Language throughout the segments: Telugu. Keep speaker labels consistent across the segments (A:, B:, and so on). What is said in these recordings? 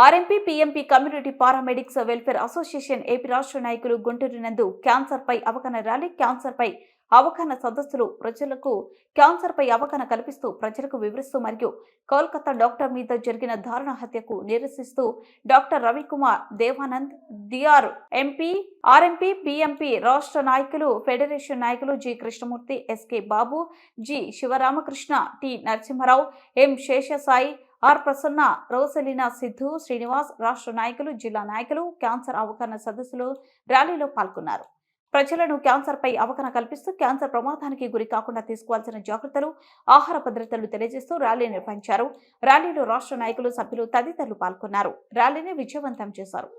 A: RMP PMP community paramedics welfare association AP రాష్ట్ర నాయకులు గుంటూరు నందు క్యాన్సర్ పై అవగాహన ర్యాలీ క్యాన్సర్ పై అవగాహన సదస్సులు ప్రజలకు క్యాన్సర్ పై అవగాహన కల్పిస్తూ ప్రజలకు వివరిస్తూ మరియు కోల్కతా డాక్టర్ మీద జరిగిన దారుణ హత్యకు నిరసిస్తూ doctor Ravikumar Devanand DR MP RMP PMP రాష్ట్ర నాయకులు ఫెడరేషన్ నాయకులు G Krishnamurthy SK Babu G Sivaramakrishna T Narasimha Rao M Seshasai R Prasanna Rosalina Siddhu Srinivas రాష్ట్ర నాయకులు జిల్లా నాయకులు క్యాన్సర్ అవగాహన సదస్సులు ర్యాలీలో పాల్గొన్నారు. ప్రజలను క్యాన్సర్ పై అవగాహన కల్పిస్తూ క్యాన్సర్ ప్రమాదానికి గురి కాకుండా తీసుకోవాల్సిన జాగ్రత్తలు ఆహార భద్రతలు తెలియజేస్తూ ర్యాలీ నిర్వహించారు. ర్యాలీలో రాష్ట్ర నాయకులు సభ్యులు తదితరులు పాల్గొన్నారు. ర్యాలీని విజయవంతం చేశారు.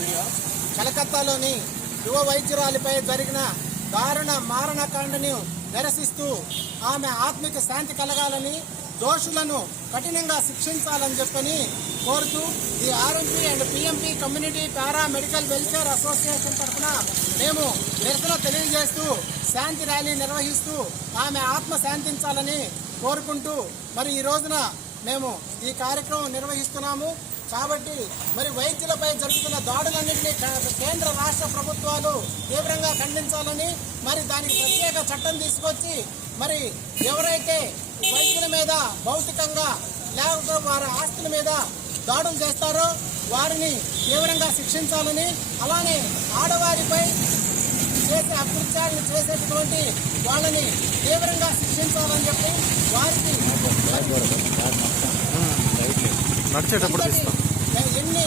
B: వీడియో
C: కలకత్తాలోని యువ వైద్యురాలిపై జరిగిన దారుణ మారణకాండని నిరసిస్తూ ఆమె ఆత్మిక శాంతి కలగాలని దోషులను కఠినంగా శిక్షించాలని చెప్పని కోరుతూ ఈ RMP and PMP community paramedical welfare association తరఫున మేము నిరసన తెలియజేస్తూ శాంతి ర్యాలీ నిర్వహిస్తూ ఆమె ఆత్మ శాంతించాలని కోరుకుంటూ మరి ఈ రోజున మేము ఈ కార్యక్రమం నిర్వహిస్తున్నాము. కాబట్టి మరి వైద్యులపై జరుగుతున్న దాడులన్నింటినీ కేంద్ర రాష్ట్ర ప్రభుత్వాలు తీవ్రంగా ఖండించాలని మరి దానికి ప్రత్యేక చట్టం తీసుకొచ్చి మరి ఎవరైతే వైద్యుల మీద భౌతికంగా లేకపోతే వారి ఆస్తుల మీద దాడులు చేస్తారో వారిని తీవ్రంగా శిక్షించాలని అలానే ఆడవారిపై చేసే అకృత్యాలను చేసేటటువంటి వాళ్ళని తీవ్రంగా శిక్షించాలని చెప్పి వారికి
D: నడిచేటప్పుడు తీస్తాం
C: ఎన్ని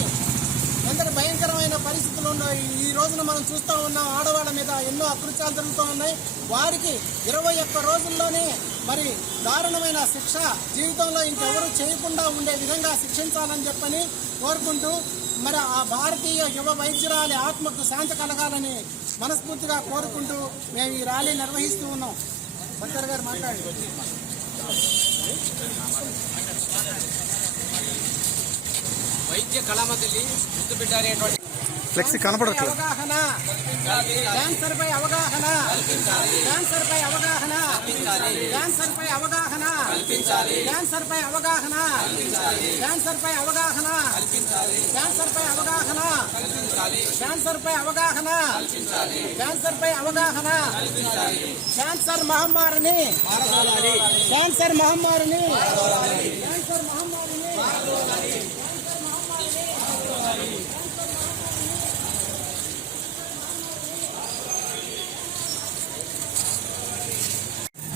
C: ఎంత భయంకరమైన పరిస్థితులు ఉన్నాయి? ఈ రోజున మనం చూస్తూ ఉన్నాం ఆడవాళ్ళ మీద ఎన్నో అకృత్యాలు జరుగుతూ ఉన్నాయి. వారికి ఇరవై ఒక్క రోజుల్లోనే మరి దారుణమైన శిక్ష జీవితంలో ఇంకెవరూ చేయకుండా ఉండే విధంగా శిక్షించాలని చెప్పని కోరుకుంటూ మరి ఆ భారతీయ యువ వైద్యురాలి ఆత్మకు శాంతి కలగాలని మనస్ఫూర్తిగా కోరుకుంటూ మేము ఈ ర్యాలీ నిర్వహిస్తూ ఉన్నాం. భక్తర్ గారు మాట్లాడి
B: వైద్య కళామంత్రి ముద్దు పెట్టారేటువంటి
C: ఫ్లెక్సీ కనపడట్లేదు. అవగాహన. క్యాన్సర్ పై అవగాహన. క్యాన్సర్ పై అవగాహన. క్యాన్సర్ పై అవగాహన. క్యాన్సర్ పై అవగాహన. క్యాన్సర్ పై అవగాహన. క్యాన్సర్ పై అవగాహన. క్యాన్సర్ పై అవగాహన. క్యాన్సర్ పై అవగాహన. క్యాన్సర్ మహమ్మారిని. క్యాన్సర్ మహమ్మారిని. క్యాన్సర్ మహమ్మారిని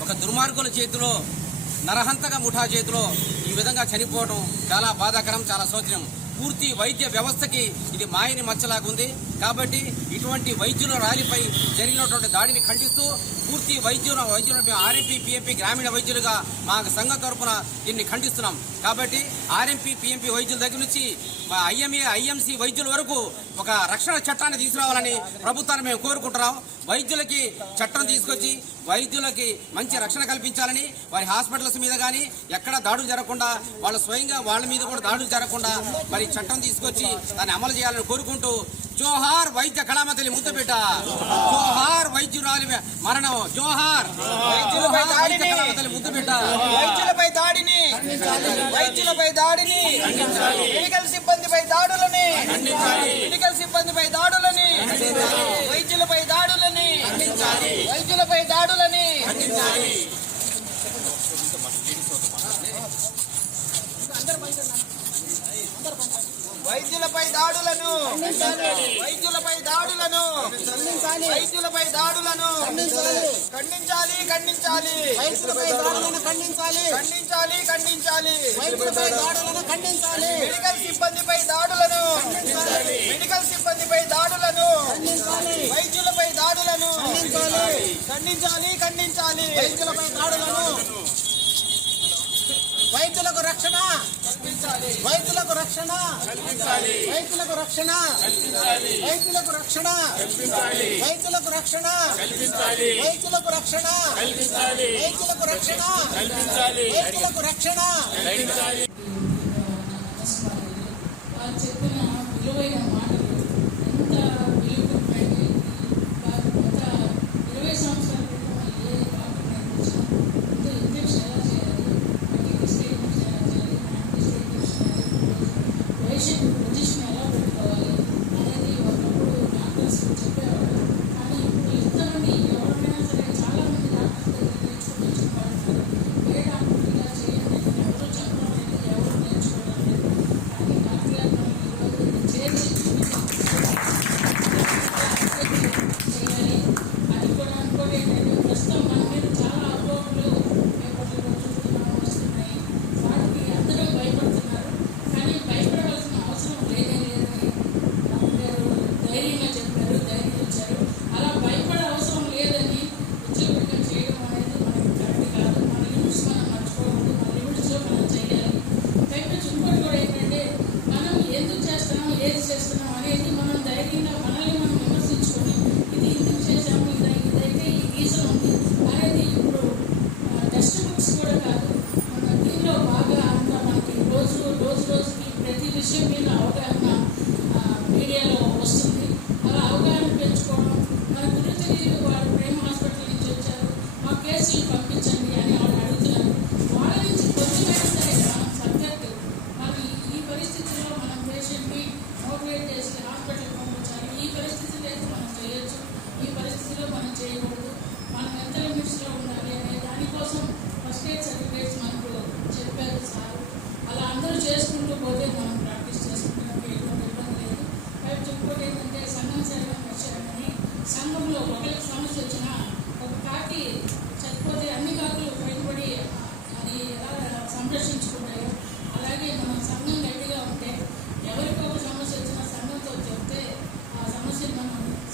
B: ఒక దుర్మార్గుల చేతిలో నరహంతక ముఠా చేతిలో ఈ విధంగా చనిపోవడం చాలా బాధాకరం చాలా శోచనం పూర్తి వైద్య వ్యవస్థకి ఇది మాయని మచ్చలాగుంది. కాబట్టి ఇటువంటి వైద్యుల ర్యాలీపై జరిగినటువంటి దాడిని ఖండిస్తూ పూర్తి వైద్యుల వైద్యుల ఆర్ఎంపీ పిఎంపీ గ్రామీణ వైద్యులుగా మా సంఘం తరపున దీన్ని ఖండిస్తున్నాం. కాబట్టి ఆర్ఎంపీ పిఎంపీ వైద్యుల దగ్గర నుంచి మా ఐఎంఏ ఐఎంసీ వైద్యుల వరకు ఒక రక్షణ చట్టాన్ని తీసుకురావాలని ప్రభుత్వాన్ని మేము కోరుకుంటున్నాం. వైద్యులకి చట్టం తీసుకొచ్చి వైద్యులకి మంచి రక్షణ కల్పించాలని వారి హాస్పిటల్స్ మీద కానీ ఎక్కడ దాడులు జరగకుండా వాళ్ళ స్వయంగా వాళ్ళ మీద కూడా దాడులు జరగకుండా మరి చట్టం తీసుకొచ్చి దాన్ని అమలు చేయాలని కోరుకుంటూ జోహార్ వైద్య కళామతలి ముద్దబిడ్డ జోహార్ వైద్యురాలి మరణం. జోహార్ జోహార్ వైద్య కళామతలి ముద్దబిడ్డ
E: వైద్యులపై దాడిని. వైద్యులపై దాడిని. మెడికల్ సిబ్బందిపై దాడులని. మెడికల్ సిబ్బందిపై దాడులని. వైద్యులపై దాడులని. వైద్యులపై దాడులని. వైద్యులపై దాడులను. వైద్యులపై దాడులను. వైద్యులపై దాడులను. ఖండించాలి ఖండించాలి.
C: వైద్యులపై దాడులను ఖండించాలి.
E: ఖండించాలి ఖండించాలి.
C: వైద్యులపై దాడులను ఖండించాలి.
E: మెడికల్ సిబ్బందిపై దాడులను. మెడికల్ సిబ్బందిపై దాడులను. వైద్యులపై దాడులను. ఖండించాలి ఖండించాలి.
C: వైద్యులపై దాడులను. వైద్యులకు రక్షణ. వైద్యులకు రక్షణ. వైద్యులకు రక్షణ. వైద్యులకు రక్షణ. వైద్యులకు రక్షణ. వైద్యులకు రక్షణ. వైద్యులకు రక్షణ. వైద్యులకు రక్షణ.
F: చెప్పిన విలువైన విషయం మీద అవగాహన మీడియాలో వస్తుంది. అలా అవగాహన పెంచుకోవడం మన గురించి వారు ప్రేమ హాస్పిటల్ నుంచి వచ్చారు మా కేసులు పంపించండి అని వాళ్ళు అడుగుతున్నారు. వాళ్ళ నుంచి కొంచెమైనా సరే మనం సబ్జెక్ట్ మరి ఈ పరిస్థితుల్లో మనం పేషెంట్ని మోటివేట్ చేసి హాస్పిటల్ పంపించాలి. ఈ పరిస్థితులు అయితే మనం చేయొచ్చు. ఈ పరిస్థితిలో మనం చేయకూడదు. మనం ఎంత లిమిట్స్లో ఉండాలి అనే దానికోసం